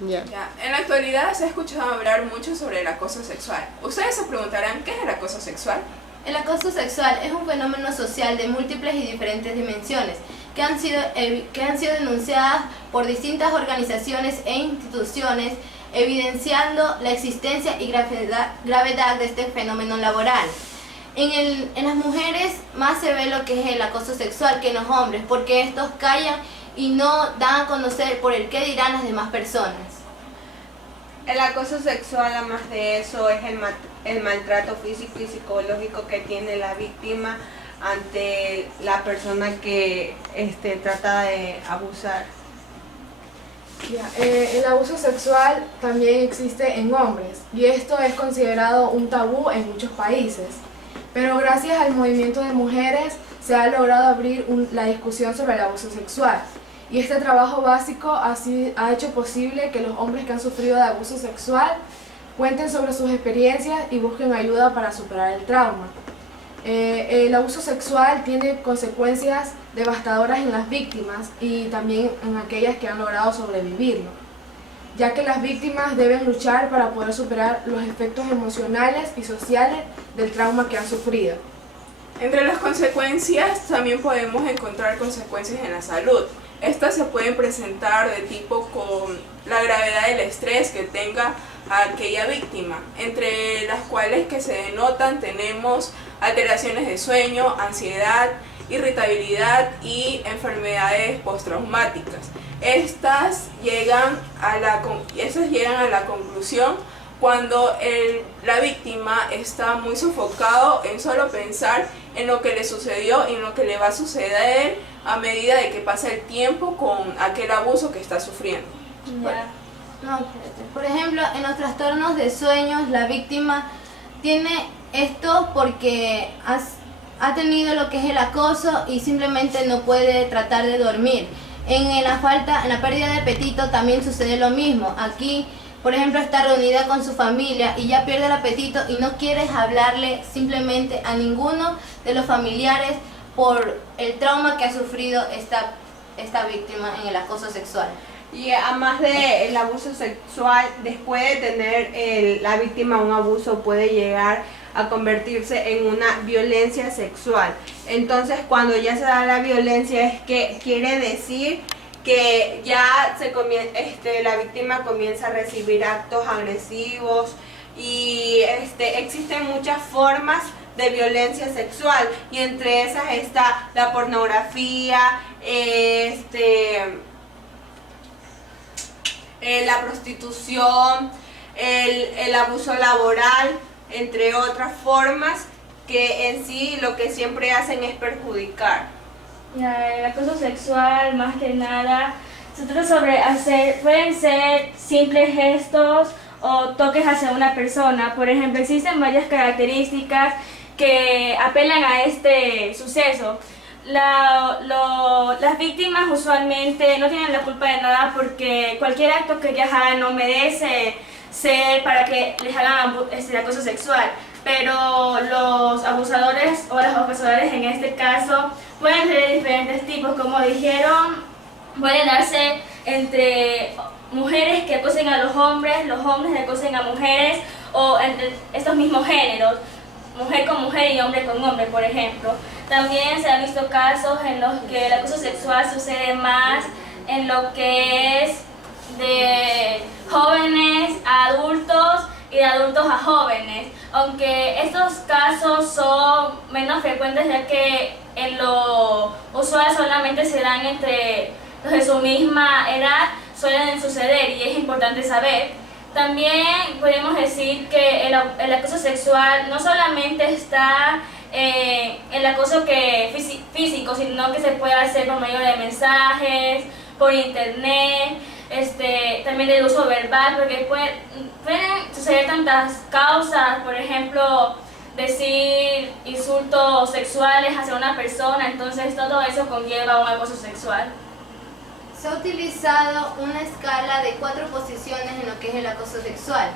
Ya. Ya, en la actualidad se ha escuchado hablar mucho sobre el acoso sexual. Ustedes se preguntarán, ¿qué es el acoso sexual? El acoso sexual es un fenómeno social de múltiples y diferentes dimensiones que han sido denunciadas por distintas organizaciones e instituciones, evidenciando la existencia y gravedad de este fenómeno laboral. En las mujeres más se ve lo que es el acoso sexual que en los hombres, porque estos callan y no dan a conocer por el qué dirán las demás personas. El acoso sexual, además de eso, es el maltrato físico y psicológico que tiene la víctima ante la persona que trata de abusar. El abuso sexual también existe en hombres y esto es considerado un tabú en muchos países. Pero gracias al movimiento de mujeres se ha logrado abrir la discusión sobre el abuso sexual. Y este trabajo básico ha hecho posible que los hombres que han sufrido de abuso sexual cuenten sobre sus experiencias y busquen ayuda para superar el trauma. El abuso sexual tiene consecuencias devastadoras en las víctimas y también en aquellas que han logrado sobrevivirlo, ya que las víctimas deben luchar para poder superar los efectos emocionales y sociales del trauma que han sufrido. Entre las consecuencias también podemos encontrar consecuencias en la salud. Estas se pueden presentar de tipo con la gravedad del estrés que tenga aquella víctima, entre las cuales que se denotan tenemos alteraciones de sueño, ansiedad, irritabilidad y enfermedades postraumáticas. Estas llegan a la conclusión cuando la víctima está muy sofocado en solo pensar en lo que le sucedió y en lo que le va a suceder a medida de que pasa el tiempo con aquel abuso que está sufriendo. Ya. No, espérate. Por ejemplo, en los trastornos de sueños, la víctima tiene esto porque ha tenido lo que es el acoso y simplemente no puede tratar de dormir. En la pérdida de apetito también sucede lo mismo. Aquí, por ejemplo, está reunida con su familia y ya pierde el apetito y no quieres hablarle simplemente a ninguno de los familiares por el trauma que ha sufrido esta víctima en el acoso sexual. Y además del abuso sexual, después de tener la víctima un abuso, puede llegar a convertirse en una violencia sexual. Entonces, cuando ya se da la violencia, es que quiere decir que ya la víctima comienza a recibir actos agresivos y existen muchas formas de violencia sexual y entre esas está la pornografía, la prostitución, el abuso laboral, entre otras formas que en sí lo que siempre hacen es perjudicar. Ya, el acoso sexual, más que nada, se trata sobre pueden ser simples gestos o toques hacia una persona. Por ejemplo, existen varias características que apelan a este suceso. Las víctimas usualmente no tienen la culpa de nada porque cualquier acto que ellas hagan no merece ser para que les hagan acoso sexual. Pero los abusadores o las abusadoras en este caso pueden ser de diferentes tipos, como dijeron, pueden darse entre mujeres que acosen a los hombres que acosen a mujeres o entre estos mismos géneros, mujer con mujer y hombre con hombre, por ejemplo. También se han visto casos en los que el acoso sexual sucede más en lo que es de jóvenes a adultos y de adultos a jóvenes, aunque estos casos son menos frecuentes ya que en lo usual solamente se dan entre los de su misma edad, suelen suceder y es importante saber. También podemos decir que el acoso sexual no solamente está el acoso físico, sino que se puede hacer por medio de mensajes, por internet, también del uso verbal, porque pueden suceder tantas causas, por ejemplo, decir insultos sexuales hacia una persona, entonces todo eso conlleva un acoso sexual. Se ha utilizado una escala de 4 posiciones en lo que es el acoso sexual: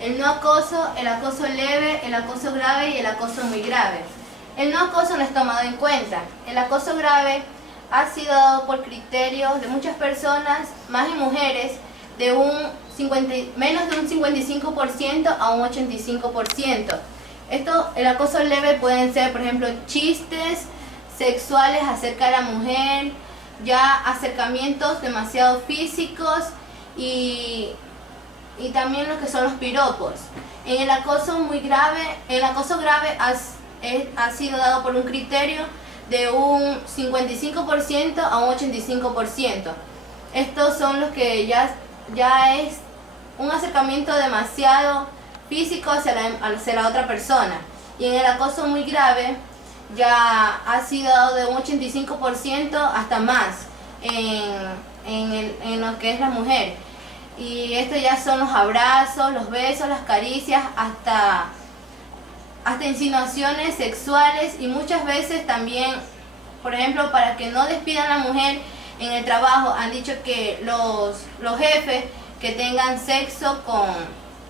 el no acoso, el acoso leve, el acoso grave y el acoso muy grave. El no acoso no es tomado en cuenta. El acoso grave ha sido dado por criterios de muchas personas, más en mujeres, de un menos de un 55% a un 85%. El acoso leve pueden ser, por ejemplo, chistes sexuales acerca de la mujer, ya acercamientos demasiado físicos y también lo que son los piropos. En el acoso grave ha sido dado por un criterio de un 55% a un 85%. Estos son los que ya es un acercamiento demasiado físico hacia la otra persona. Y en el acoso muy grave ya ha sido dado de un 85% hasta más en lo que es la mujer. Y esto ya son los abrazos, los besos, las caricias, hasta insinuaciones sexuales, y muchas veces también, por ejemplo, para que no despidan a la mujer en el trabajo, han dicho que los jefes que tengan sexo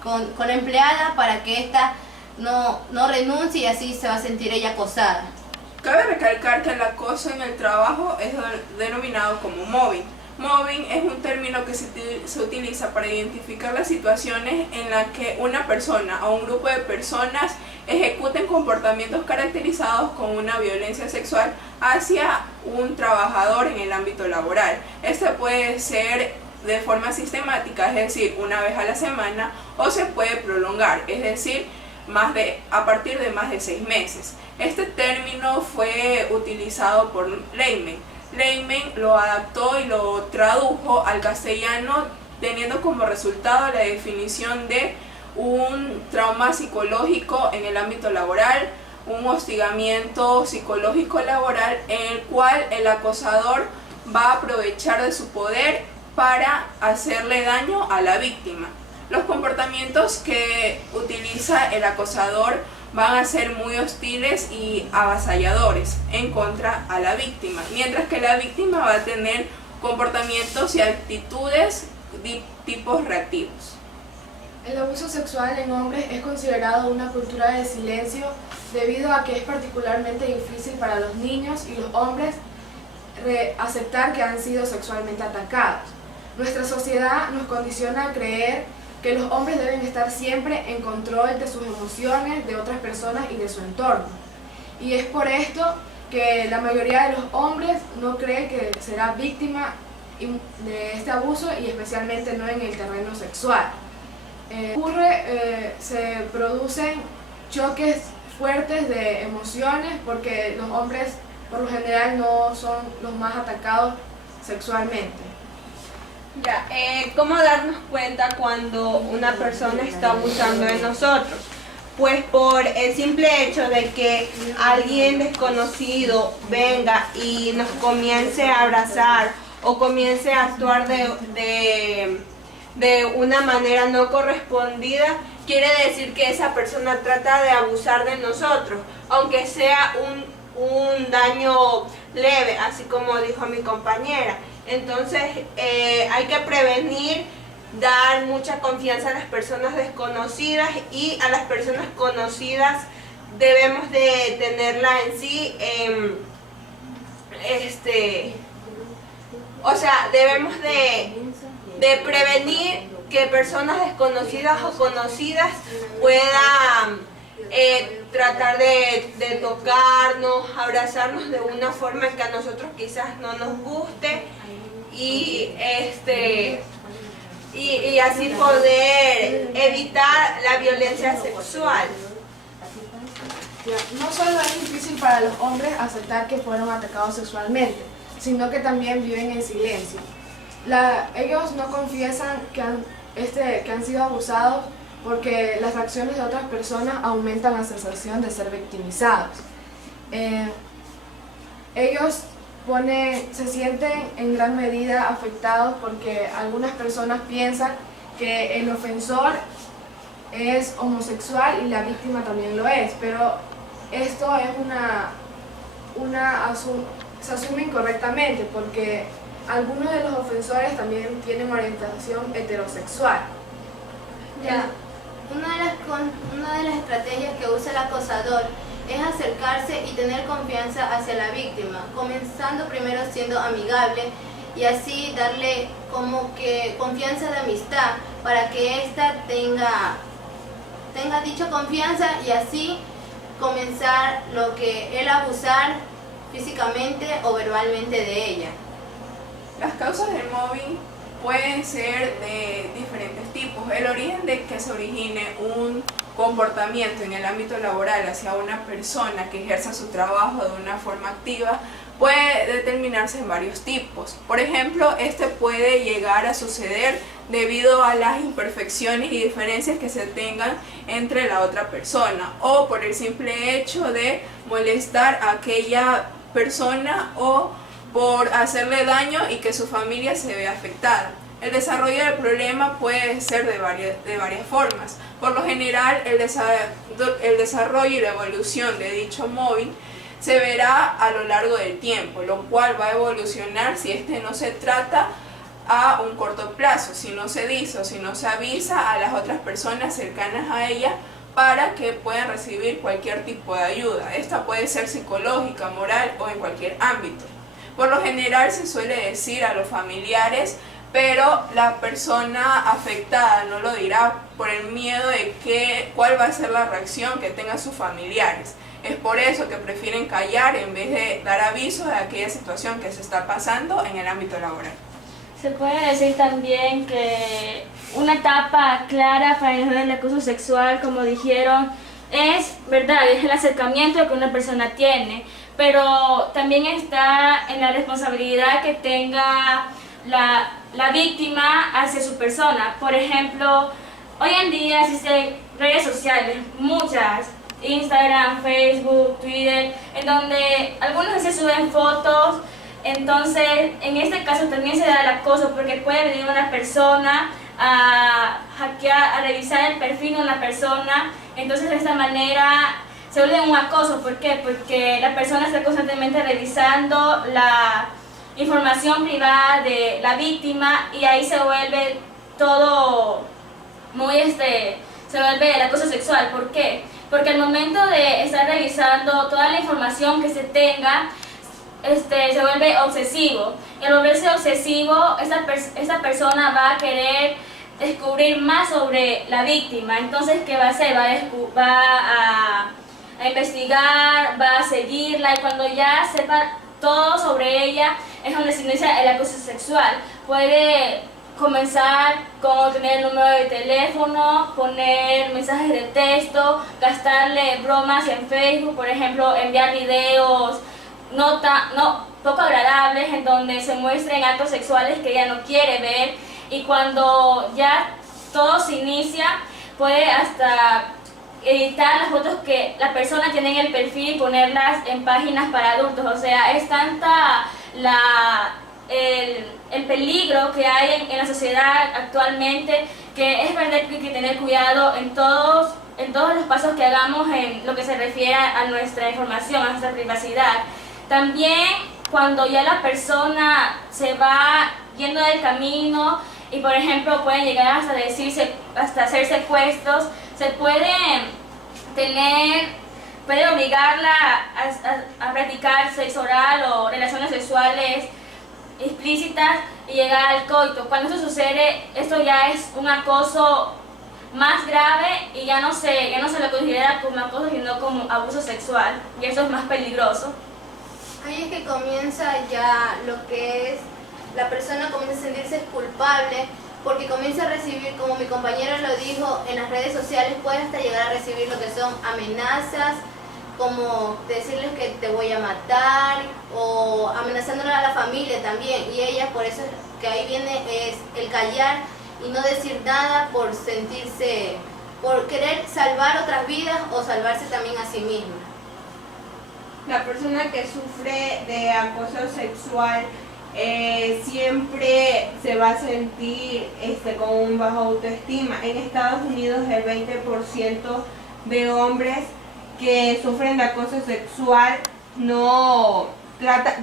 con la empleada para que ésta no renuncie, y así se va a sentir ella acosada. Cabe recalcar que el acoso en el trabajo es denominado como mobbing. Mobbing es un término que se utiliza para identificar las situaciones en las que una persona o un grupo de personas ejecuten comportamientos caracterizados con una violencia sexual hacia un trabajador en el ámbito laboral. Este puede ser de forma sistemática, es decir, una vez a la semana, o se puede prolongar, es decir, a partir de más de 6 meses. Este término fue utilizado por Leimen. Leimen lo adaptó y lo tradujo al castellano, teniendo como resultado la definición de un trauma psicológico en el ámbito laboral, un hostigamiento psicológico laboral en el cual el acosador va a aprovechar de su poder para hacerle daño a la víctima. Los comportamientos que utiliza el acosador van a ser muy hostiles y avasalladores en contra a la víctima, mientras que la víctima va a tener comportamientos y actitudes de tipos reactivos. El abuso sexual en hombres es considerado una cultura de silencio debido a que es particularmente difícil para los niños y los hombres aceptar que han sido sexualmente atacados. Nuestra sociedad nos condiciona a creer que los hombres deben estar siempre en control de sus emociones, de otras personas y de su entorno. Y es por esto que la mayoría de los hombres no cree que será víctima de este abuso, y especialmente no en el terreno sexual. Se producen choques fuertes de emociones porque los hombres por lo general no son los más atacados sexualmente. Ya, ¿cómo darnos cuenta cuando una persona está abusando de nosotros? Pues por el simple hecho de que alguien desconocido venga y nos comience a abrazar o comience a actuar de una manera no correspondida, quiere decir que esa persona trata de abusar de nosotros, aunque sea un daño leve, así como dijo mi compañera. Entonces hay que prevenir, dar mucha confianza a las personas desconocidas, y a las personas conocidas debemos de tenerla en sí, debemos de prevenir que personas desconocidas o conocidas puedan tratar de tocarnos, abrazarnos de una forma que a nosotros quizás no nos guste, y así poder evitar la violencia sexual. No solo es difícil para los hombres aceptar que fueron atacados sexualmente, sino que también viven en silencio. Ellos no confiesan que han sido abusados porque las reacciones de otras personas aumentan la sensación de ser victimizados. Ellos se sienten en gran medida afectados porque algunas personas piensan que el ofensor es homosexual y la víctima también lo es, pero esto es se asume incorrectamente porque algunos de los ofensores también tienen orientación heterosexual. Ya. Una de las estrategias que usa el acosador es acercarse y tener confianza hacia la víctima, comenzando primero siendo amigable y así darle como que confianza de amistad para que ésta tenga dicha confianza y así comenzar lo que él abusar físicamente o verbalmente de ella. Las causas del mobbing pueden ser de diferentes tipos. El origen de que se origine un comportamiento en el ámbito laboral hacia una persona que ejerza su trabajo de una forma activa puede determinarse en varios tipos. Por ejemplo, este puede llegar a suceder debido a las imperfecciones y diferencias que se tengan entre la otra persona o por el simple hecho de molestar a aquella persona o por hacerle daño y que su familia se vea afectada. El desarrollo del problema puede ser de varias formas. Por lo general, el desarrollo y la evolución de dicho mobbing se verá a lo largo del tiempo, lo cual va a evolucionar si este no se trata a un corto plazo, si no se dice o si no se avisa a las otras personas cercanas a ella para que puedan recibir cualquier tipo de ayuda. Esta puede ser psicológica, moral o en cualquier ámbito. Por lo general se suele decir a los familiares, pero la persona afectada no lo dirá por el miedo de cuál va a ser la reacción que tengan sus familiares. Es por eso que prefieren callar en vez de dar aviso de aquella situación que se está pasando en el ámbito laboral. Se puede decir también que una etapa clara para el acoso sexual, como dijeron, es el acercamiento que una persona tiene, pero también está en la responsabilidad que tenga la víctima hacia su persona. Por ejemplo, hoy en día existen redes sociales, muchas, Instagram, Facebook, Twitter, en donde algunos se suben fotos. Entonces, en este caso también se da el acoso porque puede venir una persona a hackear, a revisar el perfil de una persona. Entonces, de esta manera se vuelve un acoso. ¿Por qué? Porque la persona está constantemente revisando la información privada de la víctima y ahí se vuelve todo se vuelve el acoso sexual. ¿Por qué? Porque al momento de estar revisando toda la información que se tenga, se vuelve obsesivo. Y al volverse obsesivo, esta persona va a querer descubrir más sobre la víctima. Entonces, ¿qué va a hacer? Va a investigar, va a seguirla y cuando ya sepa todo sobre ella, es donde se inicia el acoso sexual. Puede comenzar con tener el número de teléfono, poner mensajes de texto, gastarle bromas en Facebook, por ejemplo, enviar videos poco agradables en donde se muestren actos sexuales que ella no quiere ver, y cuando ya todo se inicia puede hasta editar las fotos que la persona tiene en el perfil y ponerlas en páginas para adultos. O sea, es tanta el peligro que hay en la sociedad actualmente que es verdad que hay que tener cuidado en todos los pasos que hagamos en lo que se refiere a nuestra información, a nuestra privacidad. También cuando ya la persona se va yendo del camino y por ejemplo pueden llegar hasta hacer secuestros, se puede obligarla a practicar sexo oral o relaciones sexuales explícitas y llegar al coito. Cuando eso sucede, esto ya es un acoso más grave y ya no se lo considera como acoso, sino como abuso sexual, y eso es más peligroso. Ahí es que comienza ya lo que es, la persona comienza a sentirse culpable porque comienza a recibir, como mi compañero lo dijo, en las redes sociales puede hasta llegar a recibir lo que son amenazas, como decirles que te voy a matar o amenazándole a la familia también, y ella por eso es que ahí viene es el callar y no decir nada por querer salvar otras vidas o salvarse también a sí misma. La persona que sufre de acoso sexual siempre se va a sentir con un bajo autoestima. En Estados Unidos el 20% de hombres que sufren de acoso sexual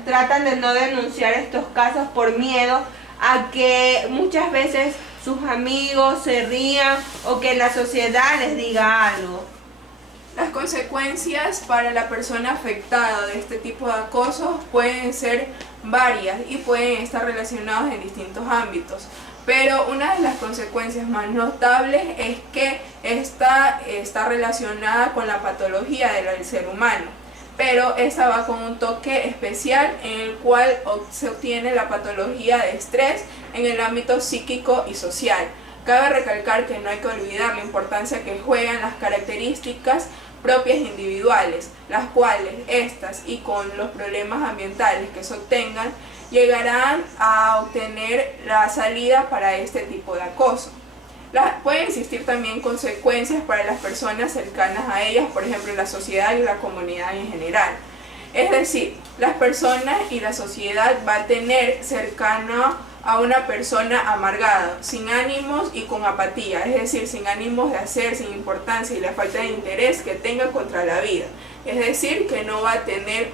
tratan de no denunciar estos casos por miedo a que muchas veces sus amigos se rían o que la sociedad les diga algo. Las consecuencias para la persona afectada de este tipo de acoso pueden ser varias y pueden estar relacionados en distintos ámbitos. Pero una de las consecuencias más notables es que esta está relacionada con la patología del ser humano, pero esta va con un toque especial en el cual se obtiene la patología de estrés en el ámbito psíquico y social. Cabe recalcar que no hay que olvidar la importancia que juegan las características propias individuales, las cuales estas y con los problemas ambientales que se obtengan llegarán a obtener la salida para este tipo de acoso. Pueden existir también consecuencias para las personas cercanas a ellas, por ejemplo la sociedad y la comunidad en general. Es decir, las personas y la sociedad va a tener cercano a una persona amargada, sin ánimos y con apatía, es decir, sin ánimos de hacer, sin importancia y la falta de interés que tenga contra la vida. Es decir, que no va a tener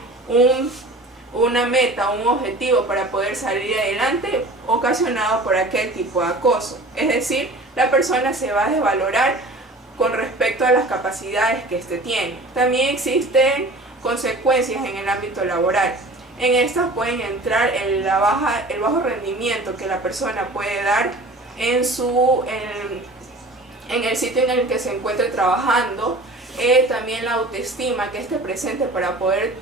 una meta, un objetivo para poder salir adelante ocasionado por aquel tipo de acoso. Es decir, la persona se va a desvalorar con respecto a las capacidades que éste tiene. También existen consecuencias en el ámbito laboral. En estas pueden entrar el bajo rendimiento que la persona puede dar en el sitio en el que se encuentre trabajando, también la autoestima que esté presente para poder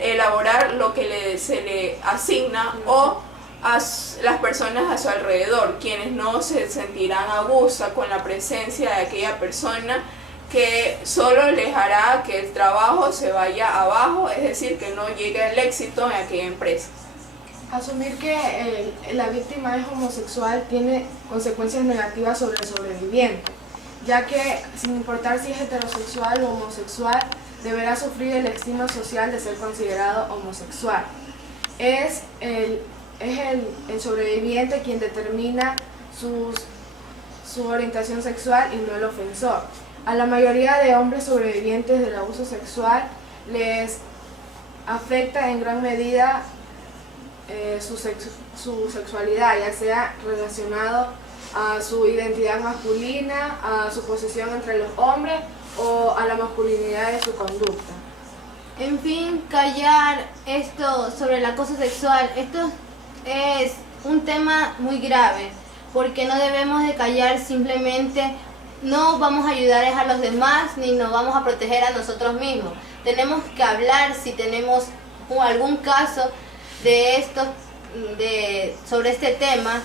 elaborar lo que se le asigna, o a las personas a su alrededor, quienes no se sentirán a gusto con la presencia de aquella persona que solo les hará que el trabajo se vaya abajo, es decir, que no llegue al éxito en aquella empresa. Asumir que la víctima es homosexual tiene consecuencias negativas sobre el sobreviviente, ya que sin importar si es heterosexual o homosexual, deberá sufrir el estigma social de ser considerado homosexual. Es el sobreviviente quien determina su orientación sexual y no el ofensor. A la mayoría de hombres sobrevivientes del abuso sexual les afecta en gran medida su sexualidad, ya sea relacionado a su identidad masculina, a su posición entre los hombres o a la masculinidad de su conducta. En fin, callar esto sobre el acoso sexual, esto es un tema muy grave, porque no debemos de callar, simplemente no vamos a ayudar a los demás ni nos vamos a proteger a nosotros mismos. Tenemos que hablar si tenemos algún caso sobre este tema.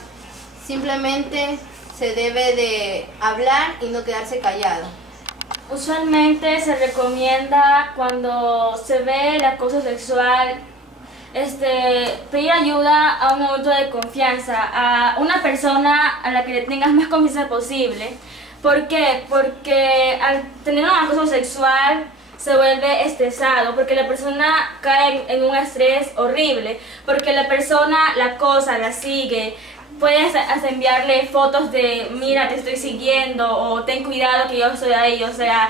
Simplemente se debe de hablar y no quedarse callado. Usualmente se recomienda, cuando se ve el acoso sexual, pedir ayuda a un adulto de confianza, a una persona a la que le tengas más confianza posible. ¿Por qué? Porque al tener un acoso sexual se vuelve estresado, porque la persona cae en un estrés horrible, porque la persona la acosa, la sigue. Puedes hasta enviarle fotos de, mira, te estoy siguiendo, o ten cuidado que yo estoy ahí, o sea,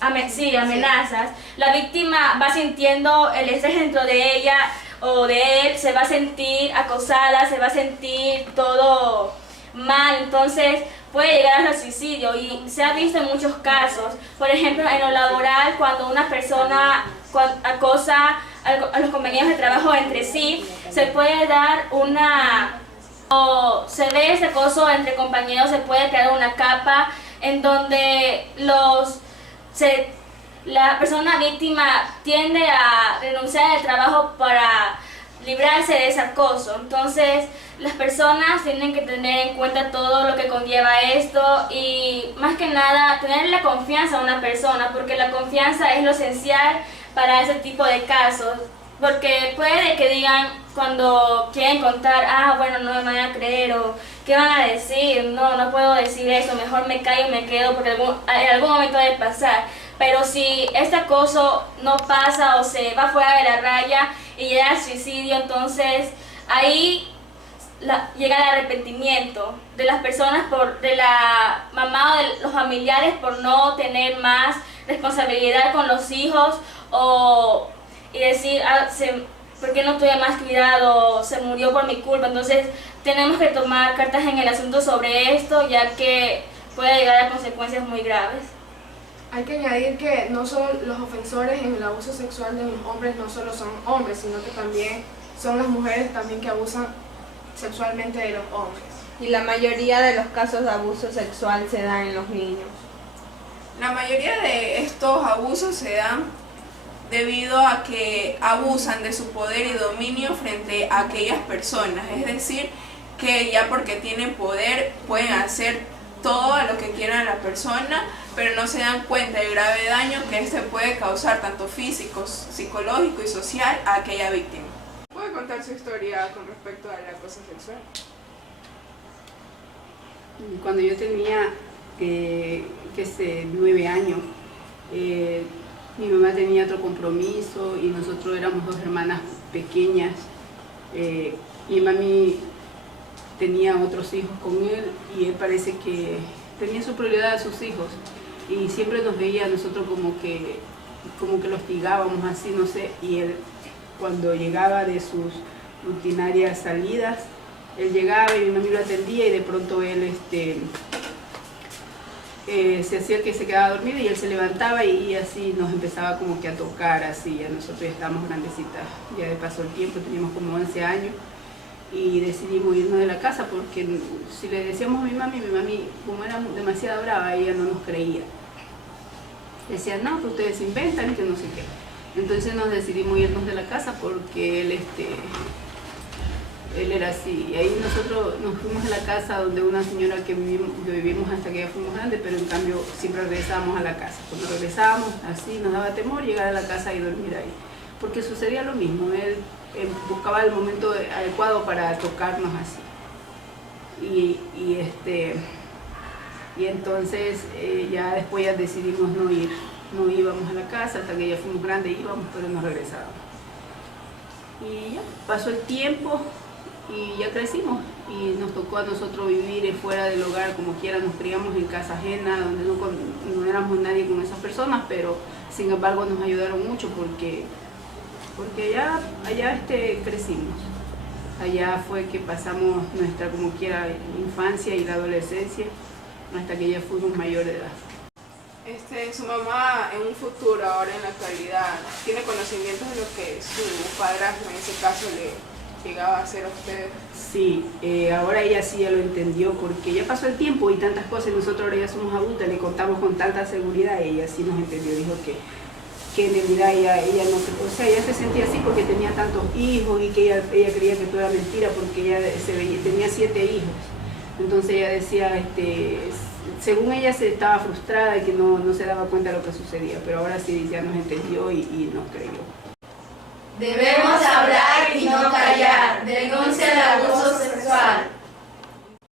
amenazas. La víctima va sintiendo el estrés dentro de ella o de él, se va a sentir acosada, se va a sentir todo mal, entonces puede llegar al suicidio, y se ha visto en muchos casos. Por ejemplo, en lo laboral, cuando una persona acosa a los compañeros de trabajo entre sí, se puede dar o se ve ese acoso entre compañeros, se puede crear una capa en donde la persona víctima tiende a renunciar al trabajo para librarse de ese acoso. Entonces, las personas tienen que tener en cuenta todo lo que conlleva esto, y más que nada tener la confianza a una persona, porque la confianza es lo esencial para ese tipo de casos. Porque puede que digan, cuando quieren contar, bueno, no me van a creer, o ¿qué van a decir? No puedo decir eso, mejor me callo y me quedo, porque en algún momento debe pasar. Pero si este acoso no pasa o se va fuera de la raya y llega al suicidio, entonces ahí llega el arrepentimiento de las personas, de la mamá o de los familiares, por no tener más responsabilidad con los hijos, y decir, ¿por qué no tuve más cuidado? Se murió por mi culpa. Entonces tenemos que tomar cartas en el asunto sobre esto, ya que puede llegar a consecuencias muy graves. Hay que añadir que no solo los ofensores en el abuso sexual de los hombres no solo son hombres, sino que también son las mujeres también que abusan sexualmente de los hombres. Y la mayoría de los casos de abuso sexual se dan en los niños. La mayoría de estos abusos se dan debido a que abusan de su poder y dominio frente a aquellas personas, es decir, que ya porque tienen poder pueden hacer todo lo que quieran a la persona, pero no se dan cuenta del grave daño que este puede causar tanto físico, psicológico y social a aquella víctima. ¿Puede contar su historia con respecto al acoso sexual? Cuando yo tenía 9 años, mi mamá tenía otro compromiso y nosotros éramos 2 hermanas pequeñas. Mi mami tenía otros hijos con él y él parece que tenía su prioridad a sus hijos y siempre nos veía a nosotros como que lo hostigábamos así, no sé, y él cuando llegaba de sus rutinarias salidas, él llegaba y mi mami lo atendía y de pronto él se hacía que se quedaba dormido y él se levantaba y así nos empezaba como que a tocar así, ya nosotros ya estábamos grandecitas, ya pasó el tiempo, teníamos como 11 años y decidimos irnos de la casa porque si le decíamos a mi mami como era demasiado brava, ella no nos creía. Decía, no, que ustedes inventan y que no sé qué. Entonces nos decidimos irnos de la casa porque él era así. Y ahí nosotros nos fuimos a la casa donde una señora que vivimos hasta que ya fuimos grandes, pero en cambio siempre regresábamos a la casa. Cuando regresábamos así nos daba temor llegar a la casa y dormir ahí. Porque sucedía lo mismo, él buscaba el momento adecuado para tocarnos así. Y entonces ya después ya decidimos no ir. No íbamos a la casa hasta que ya fuimos grandes, íbamos, pero no regresábamos. Y ya pasó el tiempo y ya crecimos y nos tocó a nosotros vivir fuera del hogar, como quiera, nos criamos en casa ajena, donde no éramos nadie con esas personas, pero sin embargo nos ayudaron mucho porque allá crecimos. Allá fue que pasamos nuestra, como quiera, infancia y la adolescencia, hasta que ya fuimos mayores de edad. Su mamá en un futuro, ahora en la actualidad, ¿tiene conocimientos de lo que su padrastro en ese caso le llegaba a hacer a ustedes? Sí, ahora ella sí ya lo entendió porque ya pasó el tiempo y tantas cosas, nosotros ahora ya somos adultas, le contamos con tanta seguridad, ella sí nos entendió, dijo que en realidad ella no, o sea, ella se sentía así porque tenía tantos hijos y que ella creía que todo era mentira porque ella tenía 7 hijos. Entonces ella decía, según ella se estaba frustrada y que no se daba cuenta de lo que sucedía, pero ahora sí ya nos entendió y nos creyó. Debemos hablar y no callar. Denuncia el abuso sexual.